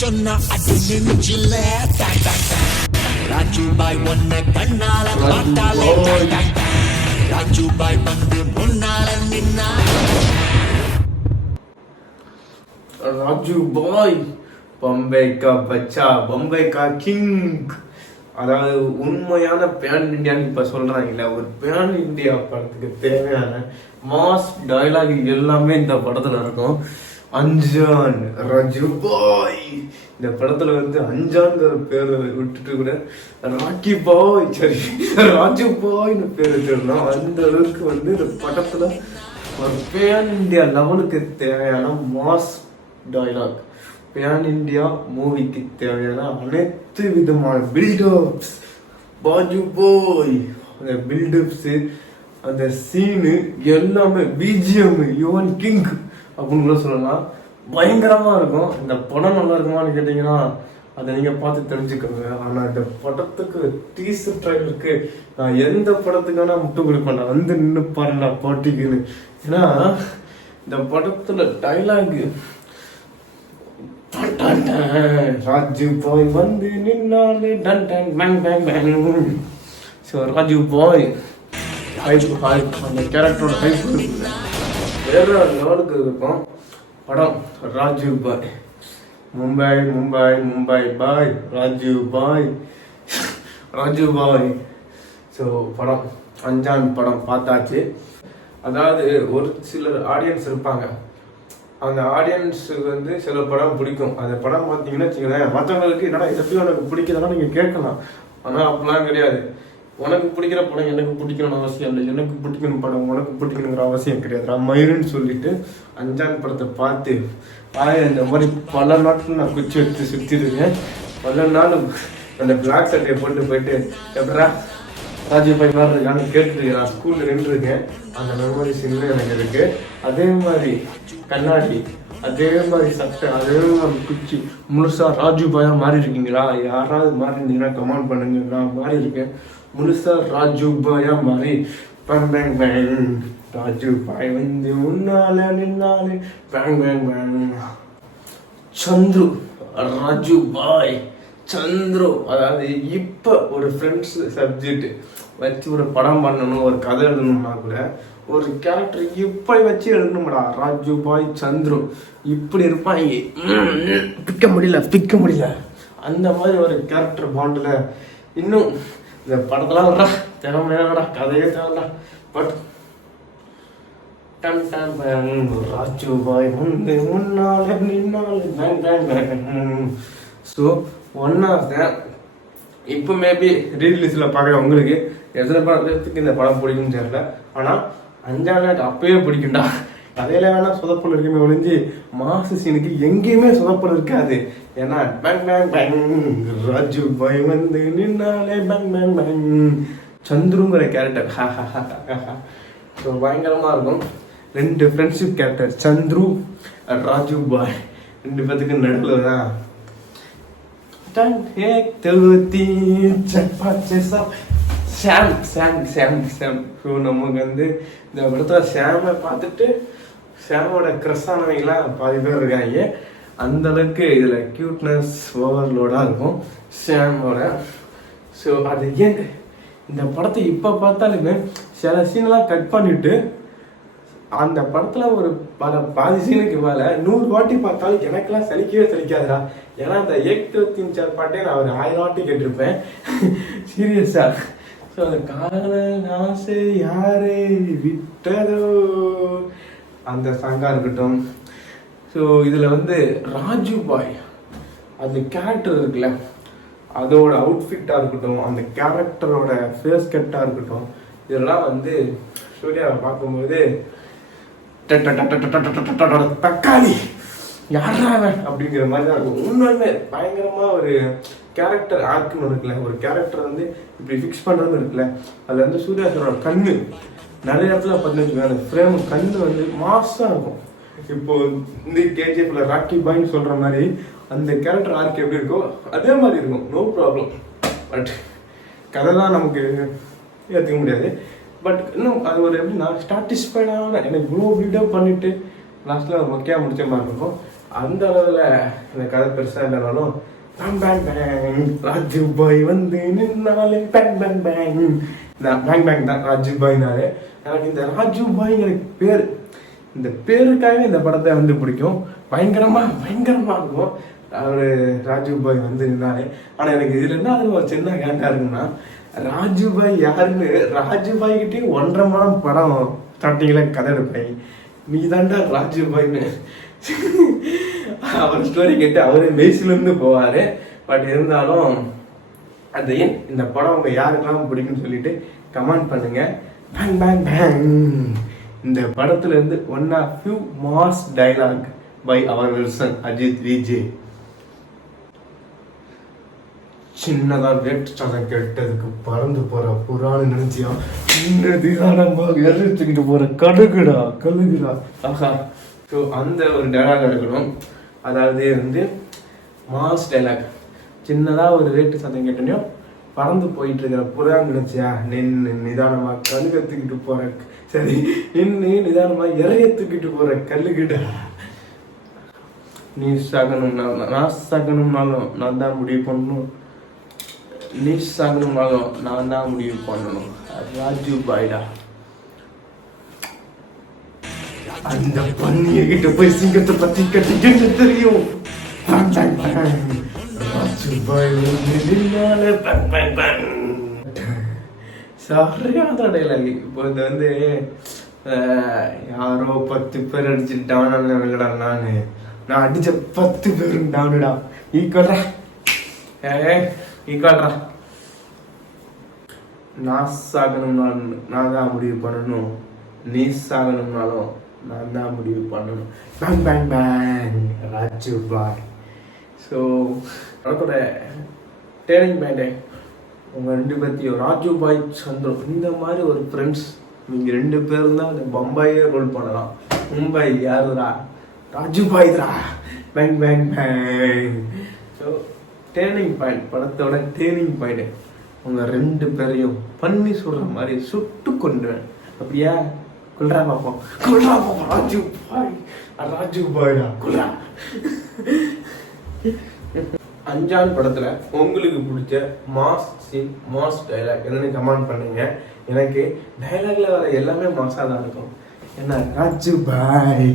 சொன்னா அது நெஞ்சில ராஜு பாய் கண்ணால பார்த்தாலே வந்து முன்னால நின்னா. ராஜு பாய் பம்பை கா பச்சா பம்பை கா கிங். அதாவது உண்மையான பேன் இந்தியான்னு இப்ப சொல்றாங்கல்ல ஒரு பேன் இந்தியா படத்துக்கு தேவையான மாஸ் டயலாக் எல்லாமே இந்த படத்துல இருக்கும். அஞ்சான் ராஜு பாய் இந்த படத்துல வந்து அஞ்சான்ங்கிற பேர் விட்டுட்டு கூட ராக்கி பாய் சரி ராஜு பாய்னு பேர் வச்சிருந்தோம் அந்த அளவுக்கு வந்து இந்த படத்துல ஒரு பேன் இந்தியா லெவலுக்கு தேவையான மாஸ் டைலாக் பேன் இந்தியா மூவிக்கு தேவையான அனைத்து விதமான பில்டப்ஸ் பாஜு போய் அந்த பில்டப்ஸ் அந்த சீனு எல்லாமே பிஜிஎம் யுவன் கிங் அப்படின்னு கூட சொல்லலாம். பயங்கரமாக இருக்கும். இந்த படம் நல்லா இருக்குமான்னு கேட்டிங்கன்னா அதை நீங்கள் பார்த்து தெரிஞ்சுக்கோங்க. ஆனால் இந்த படத்துக்கு டீசர் ட்ரைலருக்கு நான் எந்த படத்துக்கான முட்டு கொடுப்பேன்? நான் வந்து நின்று பாருங்க போட்டிக்குன்னு. ஏன்னா இந்த படத்தில் டைலாகு ராஜு பாய் வந்து நின்னாலே டன் ton bang bang bang so Raju Bhai hype hype அந்த கேரக்டரோட ஹைப் வேற லெவலுக்கு இருக்கும். படம் ராஜீவ் பாய். மும்பை மும்பை மும்பை பாய் ராஜீவ் பாய். ராஜீவ் பாய். ஸோ படம் அஞ்சான் படம் பார்த்தாச்சு. அதாவது ஒரு சிலர் ஆடியன்ஸ் இருப்பாங்க. அந்த ஆடியன்ஸுக்கு வந்து சில படம் பிடிக்கும். அந்த படம் பார்த்தீங்கன்னா வச்சுங்களேன் மற்றவங்களுக்கு என்னடா இதை போய் உனக்கு பிடிக்கிறதா நீங்கள் கேட்கலாம். ஆனால் அப்படிலாம் கிடையாது. உனக்கு பிடிக்கிற படம் எனக்கு பிடிக்கணும்னு அவசியம் இல்லை. எனக்கு பிடிக்கணும் படம் உனக்கு பிடிக்கணுங்கிற அவசியம் கிடையாது. நான் மயிருன்னு சொல்லிட்டு அஞ்சான் படத்தை பார்த்து ஆய இந்த மாதிரி பல நாட்கள் நான் குச்சி எடுத்து சுற்றிருக்கேன் பல நாள் அந்த பிளாக் சட்டையை போட்டு போயிட்டு எப்படா ராஜபாய் மாதிரி இருக்கான்னு கேட்டுருக்கேன் நான் ஸ்கூலில் நின்றுருக்கேன். அந்த மெமரிஸ் இன்னும் எனக்கு இருக்கு. அதே மாதிரி கண்ணாடி அதே மாதிரி சட்டை அதே மாதிரி குச்சி. முழுசாக ராஜீவ் பாயாக மாறி இருக்கீங்களா யாராவது மாறி இருந்தீங்கன்னா கமெண்ட் பண்ணுங்க. நான் மாறி இருக்கேன் முழுசா ராஜுபாயா மாறி பேங் பேங் பேங். ராஜுபாய் வந்து முன்னாலே நின்னாலே bang bang bang. Chandru Raju Bhai Chandru. அதாவது இப்போ ஒரு ஃப்ரெண்ட்ஸ் சப்ஜெக்ட் வச்சு ஒரு படம் பண்ணணும் ஒரு கதை எழுதணும்னா கூட ஒரு கேரக்டர் இப்படி வச்சு எழுதணும்டா. ராஜு பாய் சந்துரு. இப்படி இருப்பாங்க. பிக்க முடியல பிக்க முடியல. அந்த மாதிரி ஒரு கேரக்டர் பாண்டில் இன்னும் இந்த படத்தெல்லாம் வரா திறமையாடா கதையே தேவைடா பட் டன் டன் பேங் ராஜு பாய் வந்து முன்னால நின்னால bang bang bang so one of the இப்போ மேபி ரீரிலீஸில் பார்க்குற உங்களுக்கு. எத்தனை படத்துக்கு இந்த படம் பிடிக்கும்னு தெரியல. ஆனால் அஞ்சாம் நாள் அப்பயே பிடிக்கும்டா. கதையில வேணா சொதப்பல் இருக்குமே ஒழிஞ்சு மாசு சீனுக்கு எங்கேயுமே சொதப்பல் இருக்காது. ஏன்னா bang bang bang Raju Bhai வந்து நின்னாலே பேங் பேங் பேங் சந்துருங்கிற கேரக்டர் ஹா ஹா ஹா ஹா ஸோ பயங்கரமாக இருக்கும். ரெண்டு ஃப்ரெண்ட்ஷிப் கேரக்டர் சந்துரு ராஜு பாய். ரெண்டு பேத்துக்கு நடுவில் தான். சப்பா சாம் சாம் சாம் சாம் ஸோ நமக்கு வந்து இந்த படத்தில் சாமை பார்த்துட்டு சாமோட க்ரஷ் ஆனவங்களாம் பாதி பேர் இருக்காங்க. அந்த அளவுக்கு இதில் க்யூட்னஸ் ஓவர்லோடாக இருக்கும். சாமோட ஸோ அது ஏன் இந்த படத்தை இப்போ பார்த்தாலுமே சில சீனெல்லாம் கட் பண்ணிட்டு அந்த படத்தில் ஒரு பல பாதி சீனுக்கு மேலே நூறு வாட்டி பார்த்தாலும் எனக்கெல்லாம் சலிக்கவே சலிக்காதுடா. ஏன்னா அந்த ஏக்தத்தின் சார் பாட்டே நான் ஒரு ஆயிரம் வாட்டி கேட்டிருப்பேன் சீரியஸா ஸோ அந்த காதல் ஆசை யாரை விட்டதோ? அந்த சாங்கா இருக்கட்டும். ஸோ இதில் வந்து ராஜு பாய் அந்த கேரக்டர் இருக்குல்ல அதோட அவுட்ஃபிட்டாக இருக்கட்டும் அந்த கேரக்டரோட ஃபேஸ் கட்டாக இருக்கட்டும் இதெல்லாம் வந்து சூர்யாவை பார்க்கும்போது தக்காளி யாராவன் அப்படிங்கிற மாதிரி தான் இருக்கும் உண்மையுமே பயங்கரமாக ஒரு கேரக்டர் ஆர்க்குன்னு இருக்குல்ல ஒரு கேரக்டர் வந்து இப்படி ஃபிக்ஸ் பண்ணுறது இருக்குல்ல அதில் வந்து சூர்யா சாரோட கண்ணு நிறைய இடத்துல பார்த்துட்டு அந்த ஃப்ரேம் கண்ணு வந்து மாசாக இருக்கும் இப்போ இந்த கேஜிஎஃப்ல ராக்கி பாய்னு சொல்ற மாதிரி அந்த கேரக்டர் ஆர்க் எப்படி இருக்கோ அதே மாதிரி இருக்கும். நோ ப்ராப்ளம் பட் கதை தான் நமக்கு ஏற்றுக்க முடியாது. பட் இன்னும் அது ஒரு எப்படின்னா சாட்டிஸ்ஃபைடான எனக்கு இவ்வளோ பில்டப் பண்ணிட்டு லாஸ்ட்டில் ஒரு மொக்கையாக முடிச்ச மாதிரி இருக்கும். அந்த அளவில் இந்த கதை பெருசாக இல்லைனாலும் bang bang bang Raju Bhai வந்து நின்னாலே பேங் பேங் பேங் இந்த பேங் பேங் தான் ராஜு பாய்னாலே. எனக்கு இந்த ராஜு பாய் எனக்கு பேர் இந்த பேருக்காகவே இந்த படத்தை வந்து பிடிக்கும். பயங்கரமாக பயங்கரமாக இருக்கும். அவர் ராஜு பாய் வந்து நின்னாலே ஆனால் எனக்கு இதில் என்ன அது ஒரு சின்ன கேண்டாக இருக்குன்னா ராஜு பாய் யாருன்னு ராஜு பாய் ஒன்றரை மணம் படம் ஸ்டார்டிங்கில் கதை எடுப்பேன். நீ தாண்டா ராஜு பாய்னு அவர் ஸ்டோரி கேட்டு அவரே மெய்சிலிருந்து போவார். பட் இருந்தாலும் அந்த ஏன் இந்த படம் அவங்க யாருக்கெல்லாம் பிடிக்கும்னு சொல்லிட்டு கமெண்ட் பண்ணுங்கள் பேங் பேங் பேங் இந்த படத்துல இருந்து one of few mass dialogue by our Wilson Ajith Vijay சின்னதா வேட்டு சதம் கெட்டதுக்கு பறந்து போற புறான்னு நினைச்சியா? சின்னது நம்ம எரிச்சுக்கிட்டு போற கடுகுடா கழுகுடா ஆஹா. ஸோ அந்த ஒரு டைலாக் எடுக்கணும். அதாவது வந்து மாஸ் டைலாக் சின்னதா ஒரு ரேட்டு சதம் கேட்டோன்னே பறந்து போயிட்டு இருக்கிற புறான்னு நினைச்சியா? நின்று நிதானமாக கழுக போற சரி நின்று நிதானமாக இறைய தூக்கிட்டு போகிற கல்லுக்கிட்ட நீ சாகணும்னாலும் நான் சாகணும்னாலும் நான் தான் முடிவு பண்ணணும் நீ சாகணும்னாலும் நான் தான் முடிவு பண்ணணும் ராஜு பாய்டா அந்த பண்ணிய கிட்ட போய் சிங்கத்தை பத்தி கட்டிக்கிட்டு தெரியும் ராஜு பாய் வந்து நின்னாலே பங் பங் பங். சரியான டைலாக் இப்போ இது வந்து யாரோ பத்து பேர் அடிச்சுட்டு டவுன் விளையாடா நான். நான் அடிச்ச பத்து பேரும் டவுனுடா ஈக்குவல்ரா ஏ ஈக்குவல்ரா நான் சாகணும்னாலும் நான் தான் முடிவு பண்ணணும். நீ சாகணும்னாலும் நான் தான் முடிவு பண்ணணும். Bang bang bang Raju Bhai so எனக்கோட turning பாயிண்டே உங்கள் ரெண்டு பேர்த்தையும் ராஜு பாய் சந்திரம் இந்த மாதிரி ஒரு ஃப்ரெண்ட்ஸ் நீங்கள் ரெண்டு பேரும் தான் அந்த பம்பாயே ரோல் பண்ணலாம். மும்பை யாருடா? Raju பாய்தா bang bang bang so turning point படத்தோட டேர்னிங் பாயிண்ட் உங்கள் ரெண்டு பேரையும் பண்ணி சொல்கிற மாதிரி சுட்டு கொண்டுவேன் அப்படியா? குல்ரா பார்ப்போம் குல்ரா பார்ப்போம் ராஜு பாய். ராஜு பாய்டா. குல்ரா அஞ்சான் படத்துல உங்களுக்கு பிடிச்ச மாஸ் சீன் மாஸ் டைலாக் என்னன்னு கமெண்ட் பண்ணுங்க. எனக்கு டைலாக்ல வர எல்லாமே மாஸா தான் இருக்கும். என்ன ராஜு பாய்